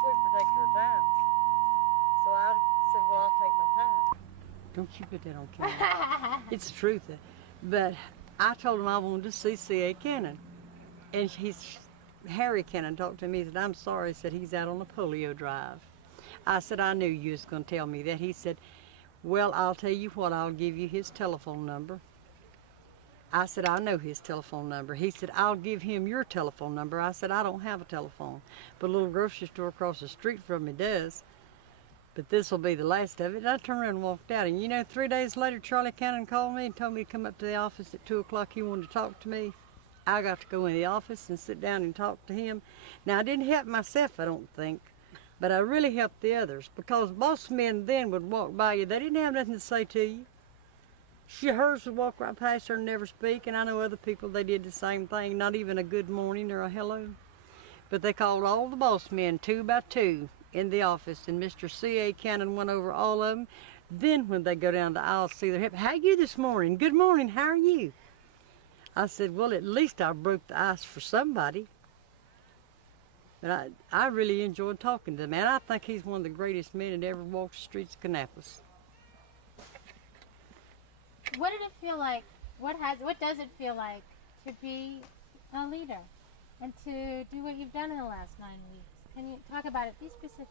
sweeper takes her time. So I said, well, I'll take my time. Don't you put that on camera. It's the truth. But I told him I wanted to see C.A. Cannon. And Harry Cannon talked to me. He said, I'm sorry. He said, he's out on a polio drive. I said, I knew you was going to tell me that. He said, well, I'll tell you what, I'll give you his telephone number. I said, I know his telephone number. He said, I'll give him your telephone number. I said, I don't have a telephone, but a little grocery store across the street from me does. But this will be the last of it. And I turned around and walked out. And you know, 3 days later, Charlie Cannon called me and told me to come up to the office at 2 o'clock. He wanted to talk to me. I got to go in the office and sit down and talk to him. Now, I didn't help myself, I don't think, but I really helped the others, because boss men then would walk by you. They didn't have nothing to say to you. Hers would walk right past her and never speak, and I know other people, they did the same thing, not even a good morning or a hello. But they called all the boss men 2 by 2 in the office, and Mr. C.A. Cannon went over all of them. Then when they go down the aisle, see their hip, how are you this morning? Good morning, how are you? I said, well, at least I broke the ice for somebody. But I really enjoyed talking to the man. I think he's one of the greatest men that ever walked the streets of Kannapolis. What did it feel like? What does it feel like to be a leader and to do what you've done in the last 9 weeks? Can you talk about it? Be specific.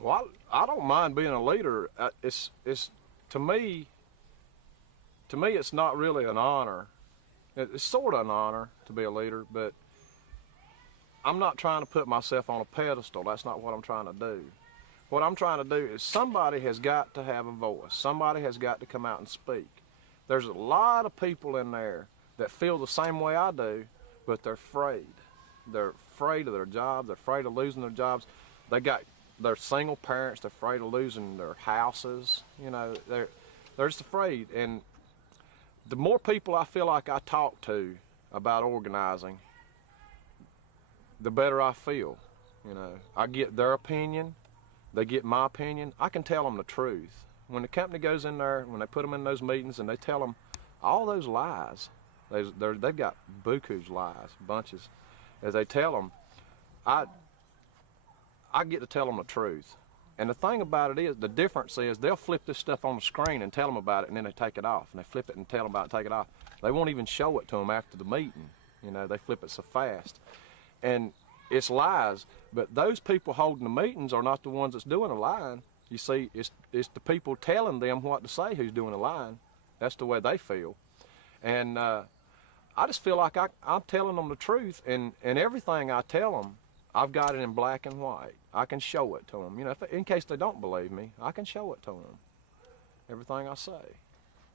Well, I don't mind being a leader. It's to me, it's not really an honor. It's sort of an honor to be a leader, but I'm not trying to put myself on a pedestal. That's not what I'm trying to do. What I'm trying to do is somebody has got to have a voice. Somebody has got to come out and speak. There's a lot of people in there that feel the same way I do, but they're afraid. They're afraid of their jobs. They're afraid of losing their jobs. They're single parents. They're afraid of losing their houses. You know, they're just afraid. And the more people I feel like I talk to about organizing, the better I feel. You know, I get their opinion. They get my opinion. I can tell them the truth. When the company goes in there, when they put them in those meetings and they tell them all those lies, they've got buku's lies, bunches. As they tell them, I get to tell them the truth. And the thing about it is, the difference is they'll flip this stuff on the screen and tell them about it, and then they take it off. And they flip it and tell them about it, take it off. They won't even show it to them after the meeting. You know, they flip it so fast. And it's lies, but those people holding the meetings are not the ones that's doing the lying. You see, it's the people telling them what to say who's doing the lying. That's the way they feel. And I just feel like I'm telling them the truth, and everything I tell them, I've got it in black and white. I can show it to them. You know, in case they don't believe me, I can show it to them. Everything I say.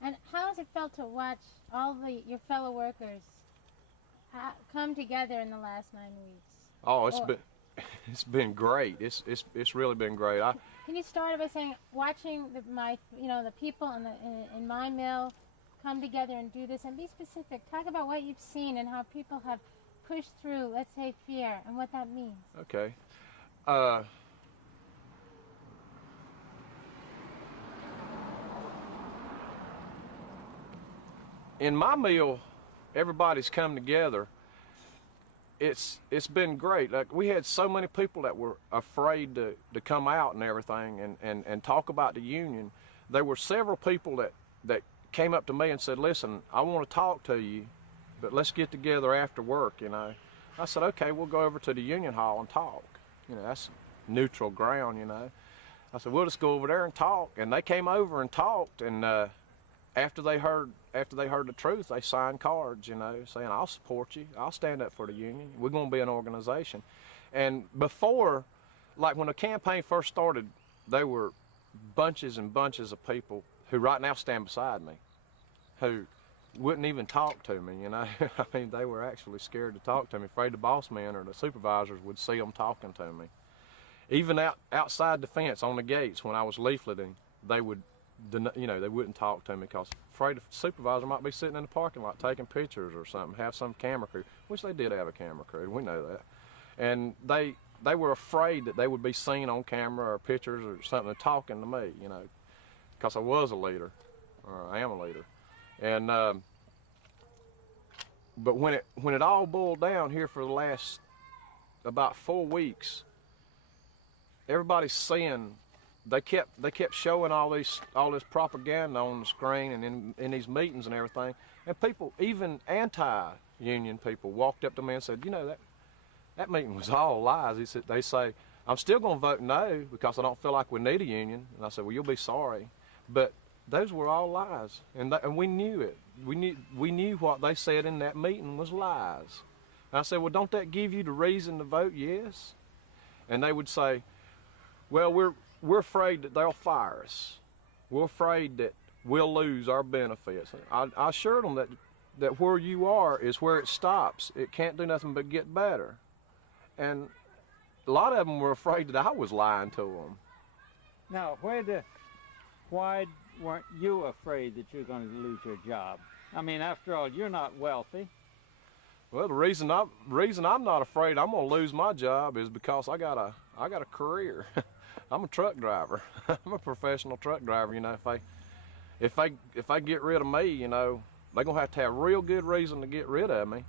And how has it felt to watch all your fellow workers come together in the last 9 weeks? Oh, it's been great. It's really been great. Can you start by saying, watching the people in my mill come together and do this, and be specific. Talk about what you've seen and how people have pushed through, let's say, fear, and what that means. Okay. In my mill, everybody's come together. It's been great. Like, we had so many people that were afraid to come out and everything and talk about the union. There were several people that came up to me and said, listen, I want to talk to you, but let's get together after work, you know. I said, okay, we'll go over to the union hall and talk. You know, that's neutral ground, you know. I said, we'll just go over there and talk. And they came over and talked, and after they heard the truth, they signed cards, you know, saying, I'll support you. I'll stand up for the union. We're going to be an organization. And before, like when the campaign first started, there were bunches and bunches of people who right now stand beside me, who wouldn't even talk to me, you know. I mean, they were actually scared to talk to me, afraid the boss men or the supervisors would see them talking to me. Even outside the fence on the gates when I was leafleting, they would, you know, they wouldn't talk to me because afraid the supervisor might be sitting in the parking lot taking pictures or something, have some camera crew, which they did have a camera crew, we know that. And they were afraid that they would be seen on camera or pictures or something talking to me, you know, because I was a leader, or I am a leader. And but when it all boiled down here for the last about 4 weeks, everybody's seeing. They kept showing all this propaganda on the screen and in these meetings and everything. And people, even anti-union people, walked up to me and said, you know, that meeting was all lies. They say, I'm still going to vote no because I don't feel like we need a union. And I said, well, you'll be sorry. But those were all lies, and we knew it. We knew what they said in that meeting was lies. And I said, well, don't that give you the reason to vote yes? And they would say, well, we're afraid that they'll fire us. We're afraid that we'll lose our benefits. I assured them that where you are is where it stops. It can't do nothing but get better. And a lot of them were afraid that I was lying to them. Now, why weren't you afraid that you're going to lose your job? I mean, after all, you're not wealthy. Well, the reason I'm not afraid I'm going to lose my job is because I got a career. I'm a truck driver. I'm a professional truck driver. You know, if they get rid of me, you know, they're gonna have to have real good reason to get rid of me.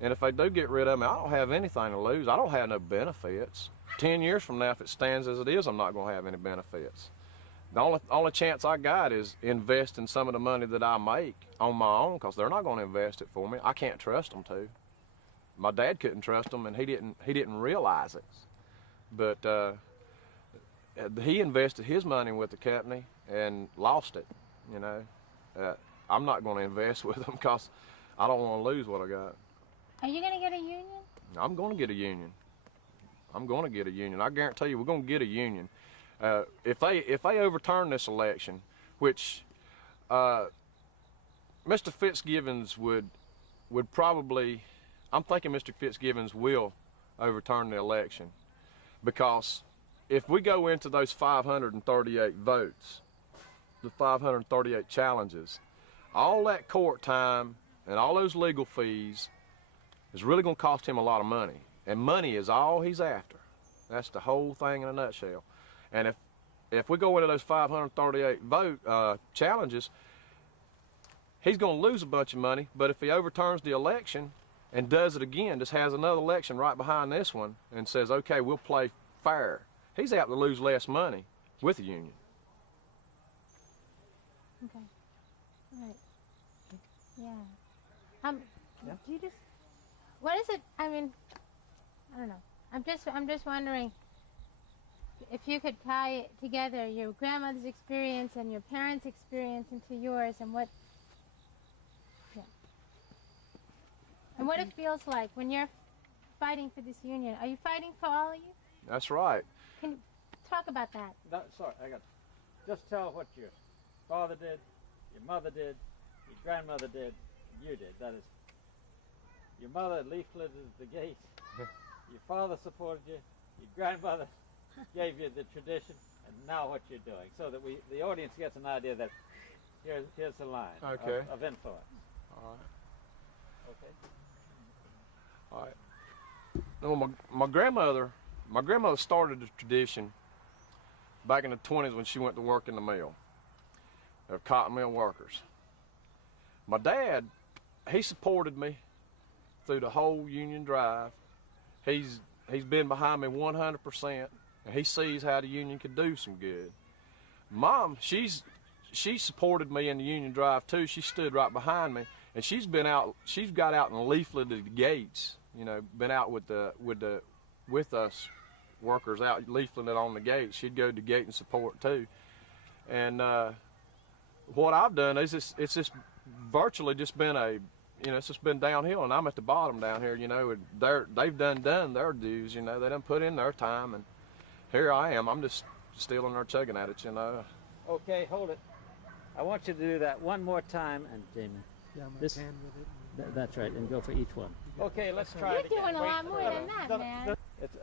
And if they do get rid of me, I don't have anything to lose. I don't have no benefits. 10 years from now, if it stands as it is, I'm not gonna have any benefits. The only chance I got is investing some of the money that I make on my own, because they're not gonna invest it for me. I can't trust them to. My dad couldn't trust them, and he didn't realize it. But he invested his money with the company and lost it, you know. I'm not going to invest with them because I don't want to lose what I got. Are you going to get a union? I'm going to get a union. I'm going to get a union. I guarantee you we're going to get a union. If they overturn this election, which Mr. Fitzgibbons would probably, I'm thinking Mr. Fitzgibbons will overturn the election, because if we go into those 538 votes, the 538 challenges, all that court time and all those legal fees is really going to cost him a lot of money. And money is all he's after. That's the whole thing in a nutshell. And if we go into those 538 vote challenges, he's going to lose a bunch of money. But if he overturns the election and does it again, just has another election right behind this one and says, okay, we'll play fair, he's out to lose less money with the union. Okay. All right. Yeah. Yeah. Do you just, what is it? I mean, I don't know. I'm just wondering if you could tie together your grandmother's experience and your parents' experience into yours, and what, yeah, and what it feels like when you're fighting for this union. Are you fighting for all of you? That's right. Can you talk about that? Sorry, just tell what your father did, your mother did, your grandmother did, and you did. That is, your mother leafleted the gate, your father supported you, your grandmother gave you the tradition, and now what you're doing, so that the audience gets an idea that here's the line Okay. of influence. All right. Okay. All right. Well, my grandmother started the tradition back in the 20s when she went to work in the mill. They're cotton mill workers. My dad, he supported me through the whole union drive. He's been behind me 100%, and he sees how the union could do some good. Mom, she supported me in the union drive too. She stood right behind me, and she's got out and leafleted the gates. You know, been out with us workers out leafleting it on the gate. She'd go to the gate and support too. And what I've done is it's just virtually just been it's just been downhill, and I'm at the bottom down here. You know, they've done their dues. You know, they done put in their time, and here I am. I'm just stealing or chugging at it. You know. Okay, hold it. I want you to do that one more time, and Damon. Yeah, my This- hand with it. That's right, and go for each one. Okay, let's try You're it again. doing a Wait, lot more than that, man. It's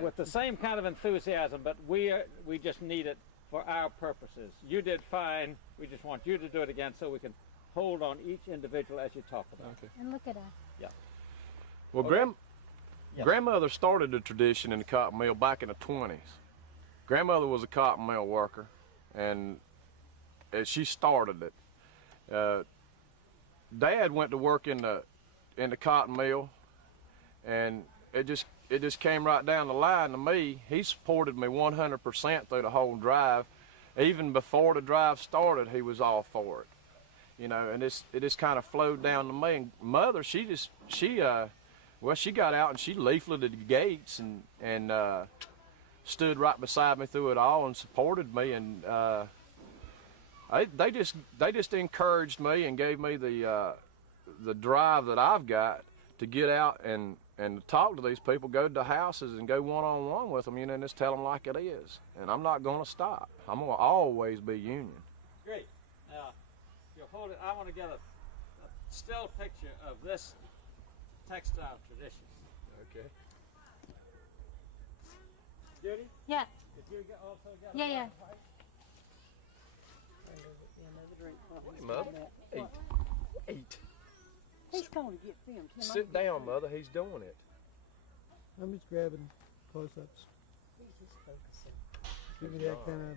with the same kind of enthusiasm, but we just need it for our purposes. You did fine. We just want you to do it again so we can hold on each individual as you talk about it. Okay. And look at her. Well, Okay. Yeah. Grandmother started the tradition in the cotton mill back in the 20s. Grandmother was a cotton mill worker, and she started it. Dad went to work in the cotton mill, and it just it just came right down the line to me. He supported me 100% through the whole drive. Even before the drive started, he was all for it. You know, and it just kind of flowed down to me. And Mother, she got out and she leafleted the gates and stood right beside me through it all and supported me. And they just encouraged me and gave me the drive that I've got to get out and talk to these people, go to the houses and go one-on-one with them, you know, and just tell them like it is. And I'm not going to stop. I'm going to always be union. Great. Now, you'll hold it. I want to get a still picture of this textile tradition. Okay. Judy? Yeah. Did you also get Yeah, yeah. Hey, Mother. Eat. He's going to get them. Sit down, Mother. He's doing it. I'm just grabbing close-ups. He's just focusing. Give me that kind of.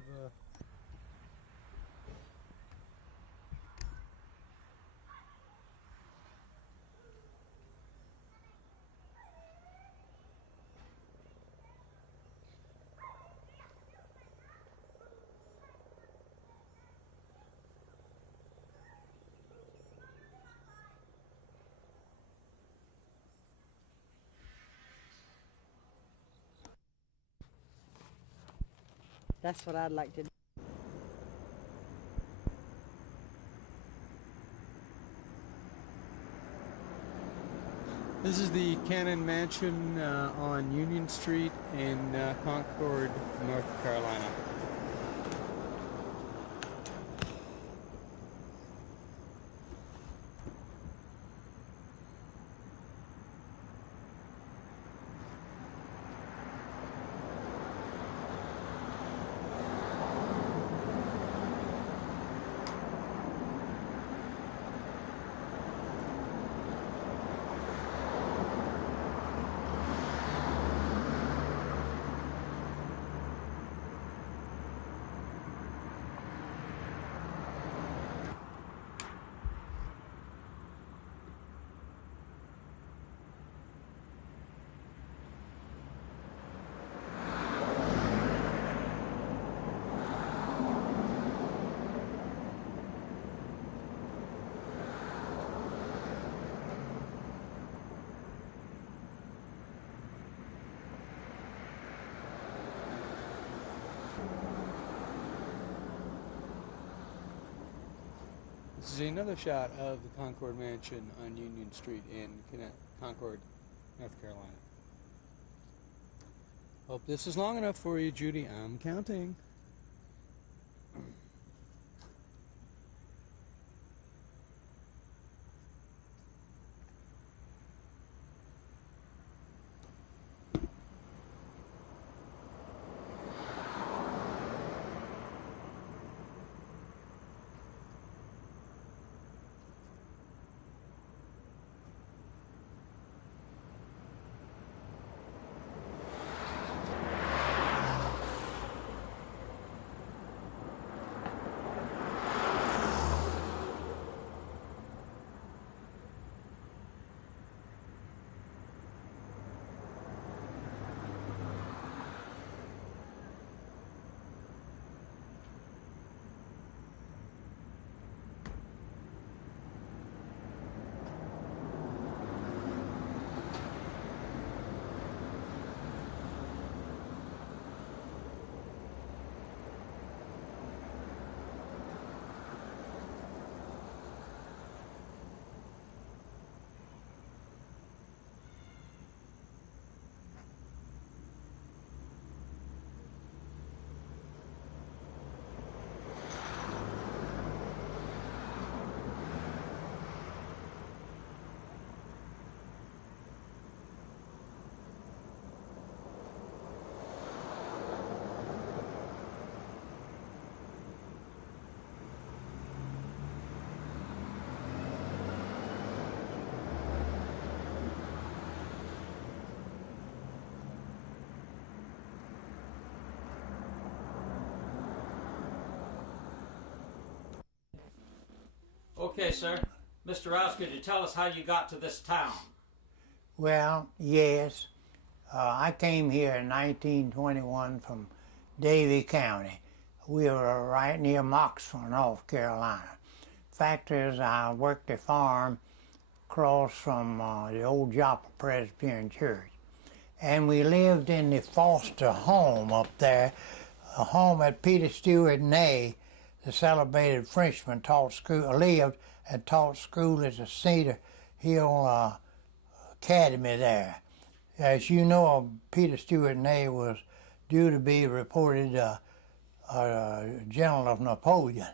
That's what I'd like to do. This is the Cannon Mansion on Union Street in Concord, North Carolina. This is another shot of the Concord Mansion on Union Street in Concord, North Carolina. Hope this is long enough for you, Judy. I'm counting. Okay, sir. Mr. Rouse, could you tell us how you got to this town? Well, yes. I came here in 1921 from Davie County. We were right near Moxville, North Carolina. Fact is, I worked a farm across from the old Joppa Presbyterian Church. And we lived in the foster home up there, a home that Peter Stewart Ney, the celebrated Frenchman, lived and taught school at the Cedar Hill Academy there. As you know, Peter Stewart Ney was due to be reported a general of Napoleon.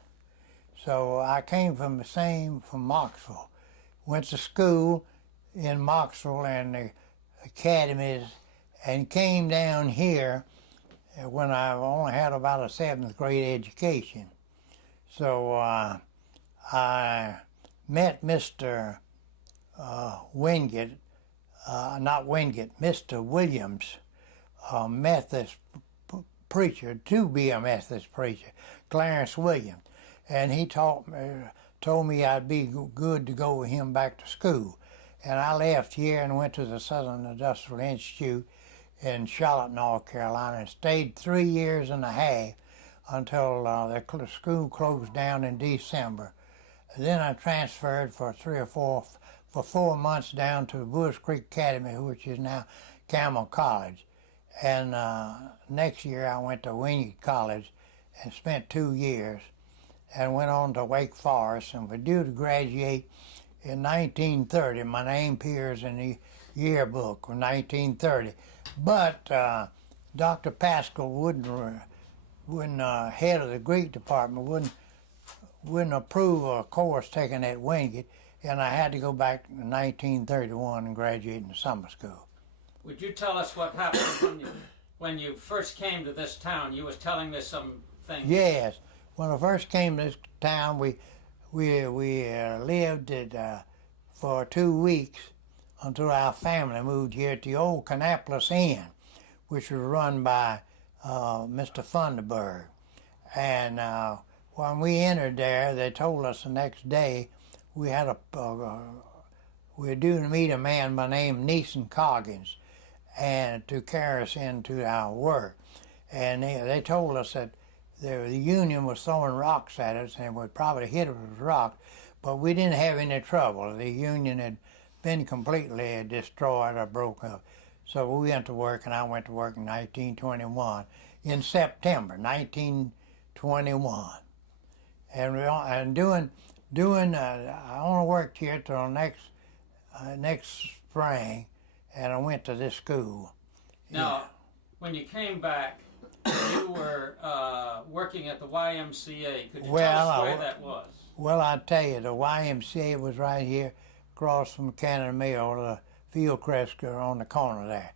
So I came from Moxville. Went to school in Moxville and the academies, and came down here when I only had about a 7th grade education. So I met Mr. Mr. Williams, a Methodist preacher, to be a Methodist preacher, Clarence Williams. And he told me I'd be good to go with him back to school. And I left here and went to the Southern Industrial Institute in Charlotte, North Carolina, and stayed 3 years and a half until the school closed down in December. Then I transferred for 4 months down to Woods Creek Academy, which is now Camel College. And next year I went to Wingate College and spent 2 years and went on to Wake Forest and was due to graduate in 1930. My name appears in the yearbook of 1930. But Dr. Pascal wouldn't head of the Greek department, wouldn't approve of a course taken at Wingate, and I had to go back in 1931 and graduate in the summer school. Would you tell us what happened when you first came to this town? You was telling me some things. Yes. When I first came to this town, we lived for 2 weeks until our family moved here at the old Kannapolis Inn, which was run by Mr. Funderburg. And when we entered there, they told us the next day we were due to meet a man by the name of Neeson Coggins and to carry us into our work. And they told us that the Union was throwing rocks at us and would probably hit us with rocks, but we didn't have any trouble. The Union had been completely destroyed or broke up. So we went to work, and I went to work in 1921, in September 1921. And I only worked here till next spring, and I went to this school. Now, when you came back, you were working at the YMCA. Could you tell us where that was? Well, I tell you, the YMCA was right here across from Canada Mill, the Fieldcrest on the corner there.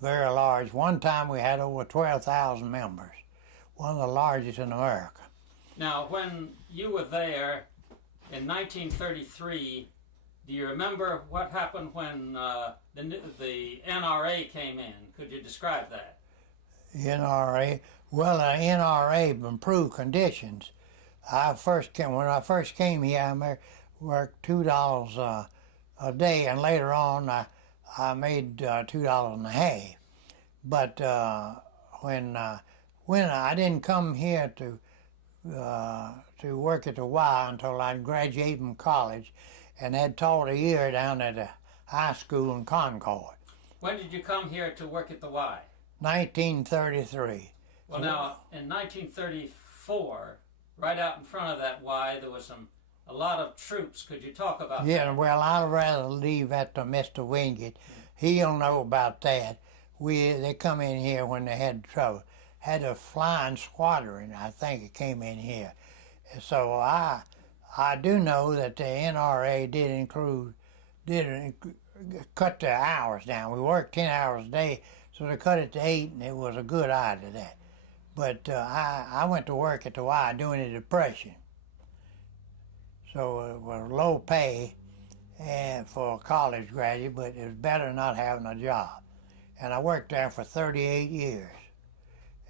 Very large. One time we had over 12,000 members, one of the largest in America. Now, when you were there in 1933, do you remember what happened when the NRA came in? Could you describe that? NRA? Well, the NRA improved conditions. When I first came here, I worked $2 a day, and later on I made $2.50. But when I didn't come here to work at the Y until I graduated from college, and had taught a year down at the high school in Concord. When did you come here to work at the Y? 1933. Well, now, in 1934, right out in front of that Y, there was a lot of troops. Could you talk about that? Yeah, well, I'd rather leave that to Mr. Wingate. He'll know about that. They come in here when they had trouble. Had a flying squadron, I think it came in here. So I do know that the NRA did cut the hours down. We worked 10 hours a day, so they cut it to 8, and it was a good idea that. But I went to work at the Y during the Depression. So it was low pay and for a college graduate, but it was better than not having a job. And I worked there for 38 years.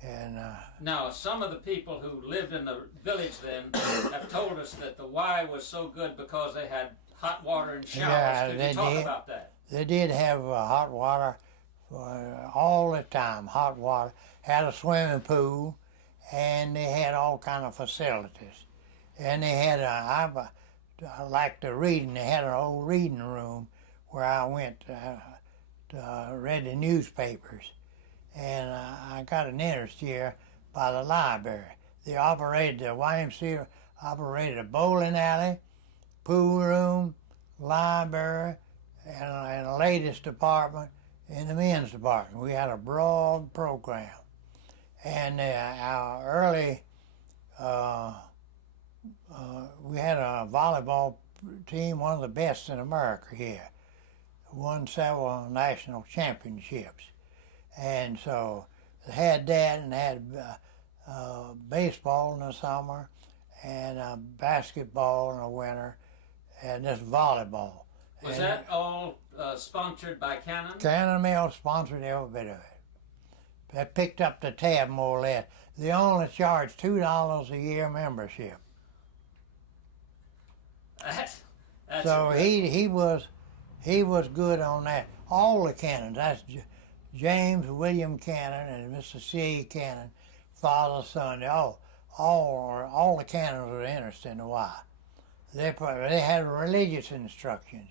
And now, some of the people who lived in the village then have told us that the Y was so good because they had hot water and showers. Yeah, Could you talk about that? They did have hot water for all the time, hot water, had a swimming pool, and they had all kind of facilities. And they had I liked the reading. They had an old reading room where I went to read the newspapers. And I got an interest here by the library. They operated, the YMCA operated a bowling alley, pool room, library, and a ladies' department, and the men's department. We had a broad program. And our early, we had a volleyball team, one of the best in America here. Won several national championships. And so they had that, and they had baseball in the summer, and basketball in the winter, and just volleyball. Was that all sponsored by Cannon? Cannon Mill sponsored every bit of it. They picked up the tab more or less. They only charged $2 a year membership. That's So he was good on that. All the Cannons. That's James William Cannon and Mr. C. Cannon, father, son. All the Cannons were interested in the Y. They had religious instructions.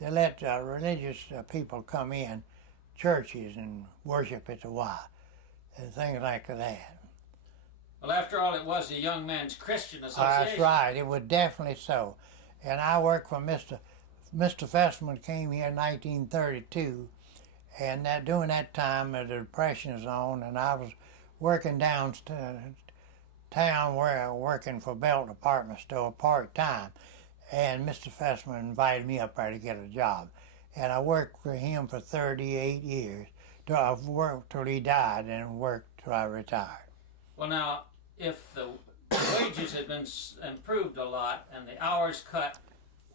They let religious people come in, churches, and worship at the Y, and things like that. Well, after all, it was a Young Men's Christian Association. That's right. It was definitely so. And I worked for Mr. Festman came here in 1932, and during that time the Depression was on, and I was working downtown working for Belt Department Store part-time, and Mr. Festman invited me up there to get a job. And I worked for him for 38 years. I worked till he died and worked till I retired. Well, now, if the wages had been improved a lot and the hours cut,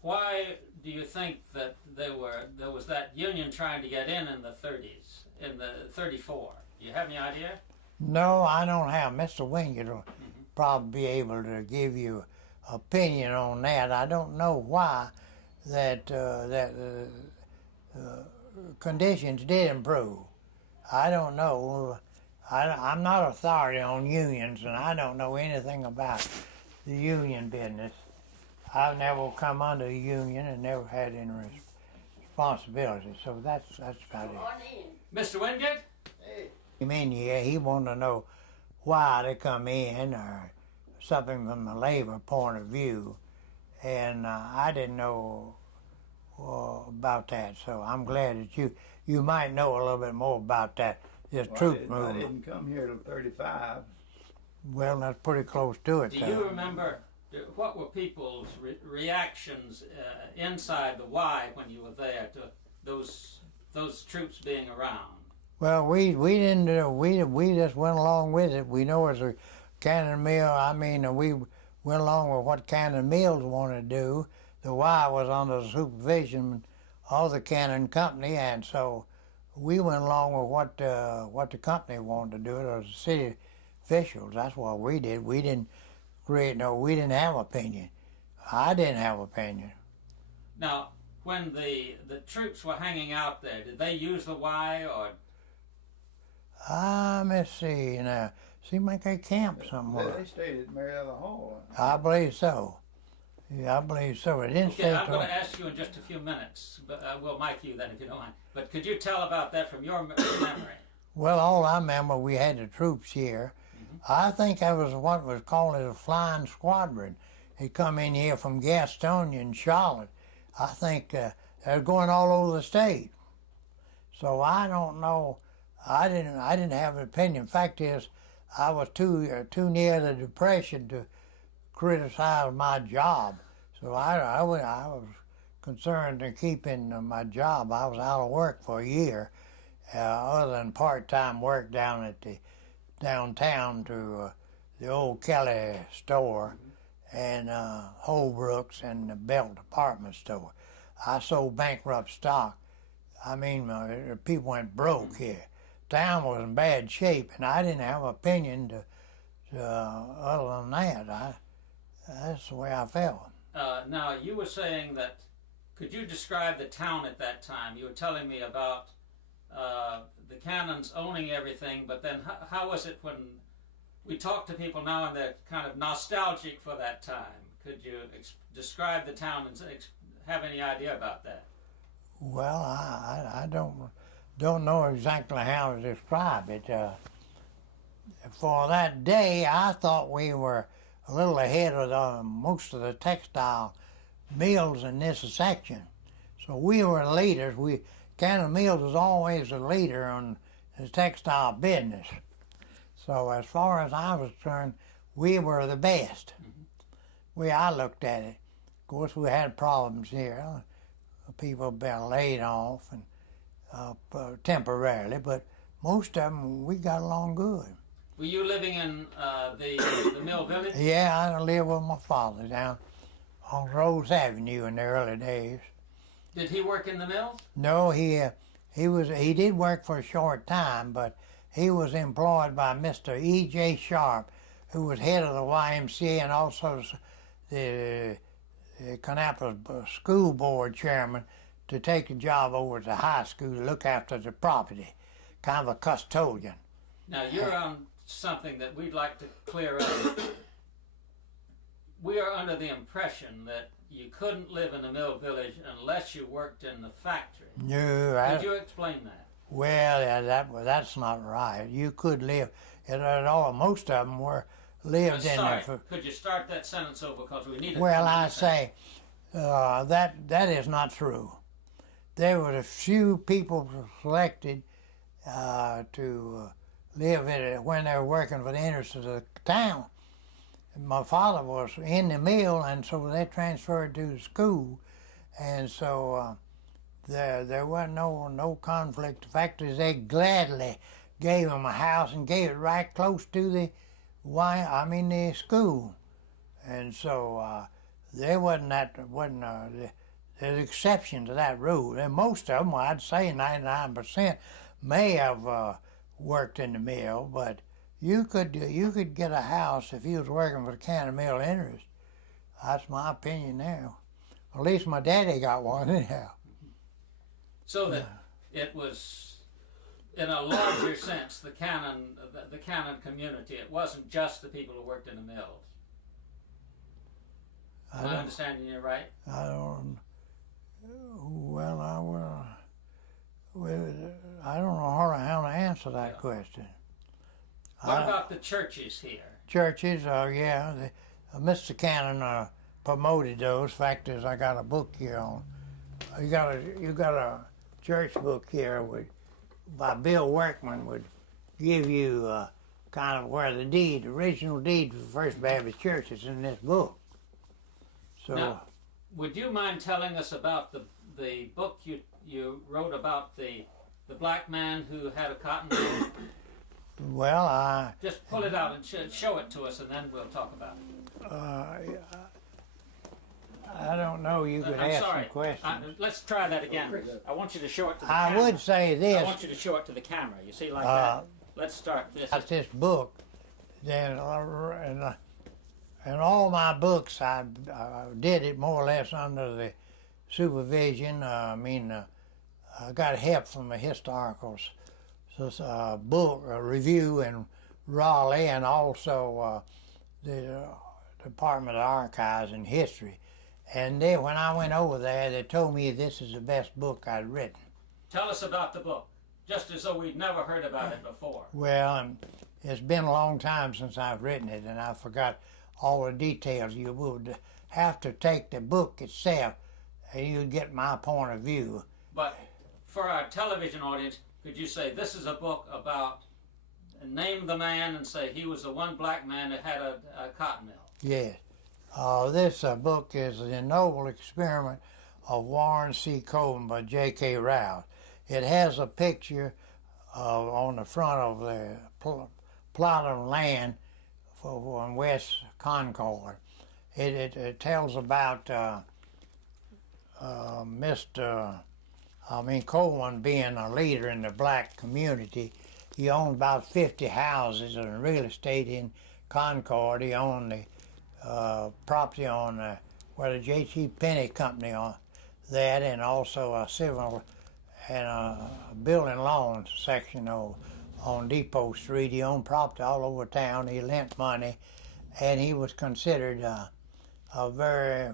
why do you think that there was that union trying to get in the 30s, in the 34? Do you have any idea? No, I don't have. Mr. Wingate will probably be able to give you opinion on that. I don't know why that conditions did improve. I don't know. I'm not authority on unions, and I don't know anything about the union business. I've never come under a union and never had any responsibility, so that's about it. Mr. Wingate? He came in here, he wanted to know why they come in or something from the labor point of view, and I didn't know about that, so I'm glad that you might know a little bit more about that. This troop movement. I didn't come here till 35. Well, that's pretty close to it. Do you remember what were people's reactions inside the Y when you were there to those troops being around? Well, we didn't we just went along with it. We know it's a Cannon Mill. I mean, we went along with what Cannon Mills wanted to do. The Y was under the supervision of the Cannon Company, and so we went along with what the company wanted to do. It was city officials. That's what we did. We didn't we didn't have opinion. I didn't have opinion. Now, when the troops were hanging out there, did they use the Y or? Let's see now. Seemed like they camped somewhere. They stayed at Marietta Hall. I believe so. Yeah, I believe so. It didn't stay. I'm going to ask you in just a few minutes, but we'll mic you then if you don't mind. But could you tell about that from your memory? Well, all I remember, we had the troops here. I think I was what was called a flying squadron. They come in here from Gastonia and Charlotte. I think they're going all over the state. So I don't know. I didn't have an opinion. Fact is, I was too near the Depression to criticize my job. So I was concerned in keeping my job. I was out of work for a year, other than part-time work down at the downtown to the old Kelly store and Holbrook's and the Belt Department Store. I sold bankrupt stock. I mean, people went broke here. Town was in bad shape, and I didn't have an opinion other than that. That's the way I felt. Now, you were saying that, could you describe the town at that time? You were telling me about the Cannons owning everything, but then how was it when we talk to people now and they're kind of nostalgic for that time? Could you describe the town and have any idea about that? Well, I don't know exactly how to describe it. For that day, I thought we were a little ahead of most of the textile mills in this section. So we were leaders. Cannon Mills was always a leader on the textile business. So as far as I was concerned, we were the best. Way I looked at it. Of course, we had problems here. People been laid off and temporarily, but most of them we got along good. Were you living in the mill village? Yeah, I lived with my father down on Rouse Avenue in the early days. Did he work in the mills? No, he did work for a short time, but he was employed by Mr. E.J. Sharp, who was head of the YMCA and also the Kannapolis School Board chairman, to take a job over at the high school to look after the property, kind of a custodian. Now you're on something that we'd like to clear up. We are under the impression that you couldn't live in a mill village unless you worked in the factory. No, Could you explain that? Well, that's not right. You could live at all. Most of them lived in the. Could you start that sentence over, because we need it? Well, I say that is not true. There were a few people selected to live in it when they were working for the interests of the town. My father was in the mill, and so they transferred to the school, and so there wasn't no conflict. The fact is, they gladly gave him a house and gave it right close to the school, and so there wasn't there's exception to that rule, and most of them, I'd say 99%, may have worked in the mill, but you could get a house if you was working for the Cannon Mill interest. That's my opinion now. At least my daddy got one anyhow. So that it was, in a larger sense, the Cannon community. It wasn't just the people who worked in the mills. Am I understanding you right? I don't. Well, I don't know how to answer that question. What about the churches here? Churches, Mr. Cannon promoted those. Fact is, I got a book here on. You got a church book here by Bill Workman, would give you kind of where the original deed for the First Baptist Church is in this book. So. Now, would you mind telling us about the book you wrote about the black man who had a cotton mill? Well, just pull it out and show it to us, and then we'll talk about it. I don't know. You could ask some questions. Let's try that again. I want you to show it to the camera. I would say this. I want you to show it to the camera. You see, like that. Let's start this. That's this book. Then, and all my books, I did it more or less under the supervision. I got help from a historical book review in Raleigh, and also the Department of Archives and History. And then when I went over there, they told me this is the best book I'd written. Tell us about the book, just as though we'd never heard about it before. Well, it's been a long time since I've written it, and I forgot all the details. You would have to take the book itself, and you'd get my point of view. But for our television audience, could you say this is a book about, name the man and say he was the one black man that had a cotton mill? Yes. This book is The Noble Experiment of Warren C. Coleman by J.K. Rouse. It has a picture on the front of the plot of land on West Concord. It tells about Coleman being a leader in the black community. He owned about 50 houses and real estate in Concord. He owned the property on where the J.T. Penney Company on that, and also a civil and a building loans section on Depot Street. He owned property all over town. He lent money, and he was considered a very,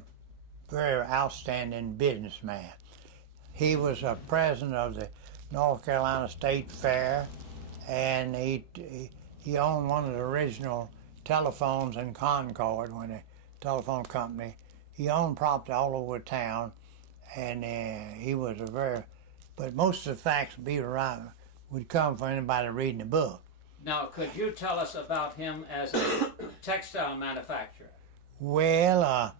very outstanding businessman. He was a president of the North Carolina State Fair, and he owned one of the original telephones in Concord, when the telephone company. He owned property all over town, and he was a very, but most of the facts would come from anybody reading the book. Now, could you tell us about him as a textile manufacturer? Well,